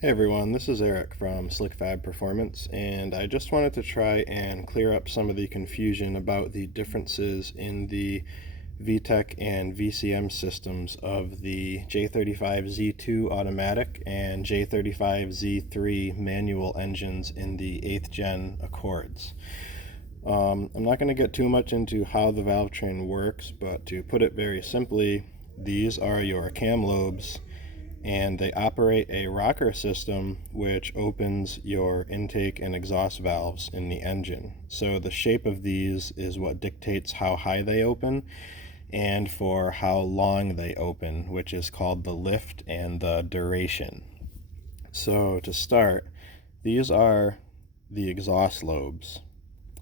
Hey everyone, this is Eric from SlickFab Performance, and I just wanted to try and clear up some of the confusion about the differences in the VTEC and VCM systems of the J35Z2 automatic and J35Z3 manual engines in the 8th gen Accords. I'm not going to get too much into how the valve train works, but to put it very simply, these are your cam lobes, and they operate a rocker system which opens your intake and exhaust valves in the engine. So the shape of these is what dictates how high they open and for how long they open, which is called the lift and the duration. So to start, these are the exhaust lobes,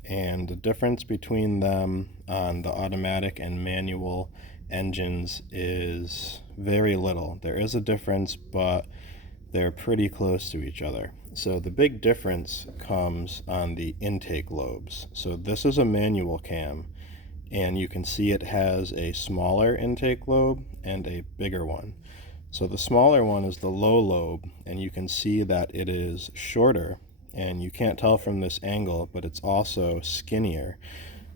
and the difference between them on the automatic and manual engines is very little. There is a difference, but they're pretty close to each other. So the big difference comes on the intake lobes. So this is a manual cam, and you can see it has a smaller intake lobe and a bigger one. So the smaller one is the low lobe, and you can see that it is shorter, and you can't tell from this angle, but it's also skinnier.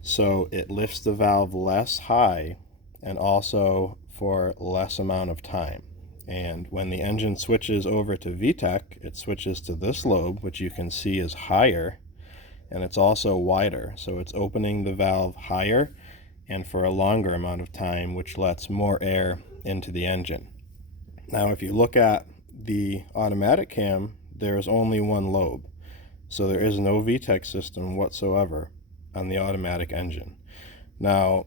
So it lifts the valve less high and also for less amount of time. And when the engine switches over to VTEC, it switches to this lobe, which you can see is higher, and it's also wider. So it's opening the valve higher and for a longer amount of time, which lets more air into the engine. Now, if you look at the automatic cam, there is only one lobe. So there is no VTEC system whatsoever on the automatic engine. Now,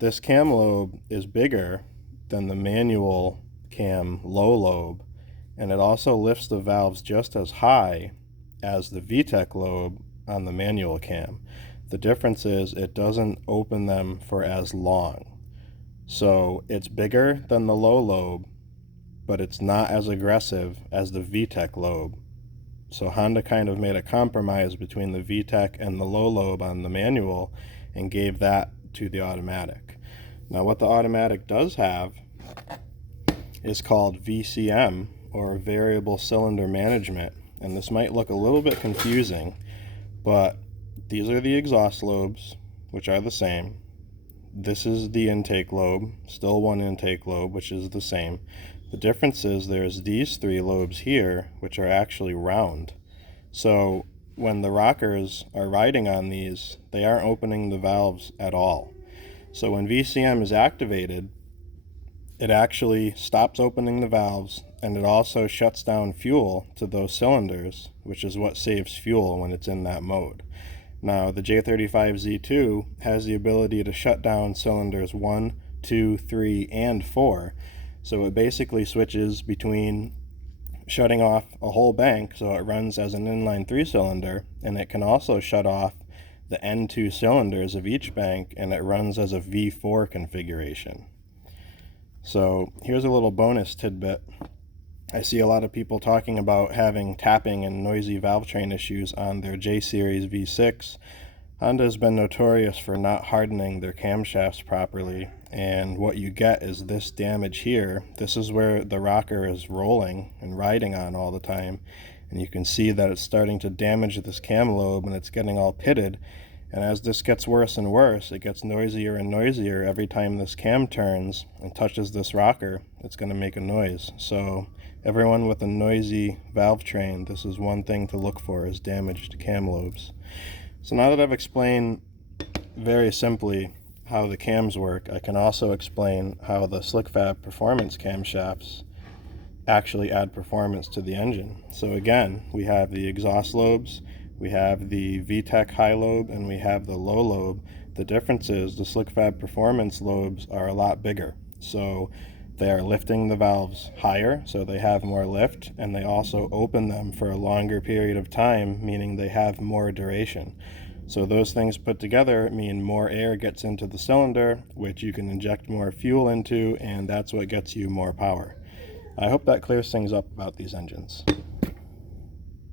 this cam lobe is bigger than the manual cam low lobe, and it also lifts the valves just as high as the VTEC lobe on the manual cam. The difference is it doesn't open them for as long. So it's bigger than the low lobe, but it's not as aggressive as the VTEC lobe. So Honda kind of made a compromise between the VTEC and the low lobe on the manual and gave that to the automatic. Now what the automatic does have is called VCM, or variable cylinder management, and this might look a little bit confusing, but these are the exhaust lobes, which are the same. This is the intake lobe, still one intake lobe, which is the same. The difference is there's these three lobes here, which are actually round. So when the rockers are riding on these, they aren't opening the valves at all. So when VCM is activated, it actually stops opening the valves, and it also shuts down fuel to those cylinders, which is what saves fuel when it's in that mode. Now, the J35Z2 has the ability to shut down cylinders 1, 2, 3, and 4. So it basically switches between shutting off a whole bank, so it runs as an inline 3-cylinder, and it can also shut off the N2 cylinders of each bank, and it runs as a V4 configuration. So here's a little bonus tidbit. I see a lot of people talking about having tapping and noisy valve train issues on their J Series V6. Honda has been notorious for not hardening their camshafts properly, and what you get is this damage here. This is where the rocker is rolling and riding on all the time, and you can see that it's starting to damage this cam lobe, and it's getting all pitted. And as this gets worse and worse, it gets noisier and noisier. Every time this cam turns and touches this rocker, it's going to make a noise. So everyone with a noisy valve train, this is one thing to look for, is damaged cam lobes. So now that I've explained very simply how the cams work, I can also explain how the SlickFab Performance camshafts actually add performance to the engine. So again, we have the exhaust lobes, we have the VTEC high lobe, and we have the low lobe. The difference is the SlickFab Performance lobes are a lot bigger. So they are lifting the valves higher, so they have more lift, and they also open them for a longer period of time, meaning they have more duration. So those things put together mean more air gets into the cylinder, which you can inject more fuel into, and that's what gets you more power. I hope that clears things up about these engines.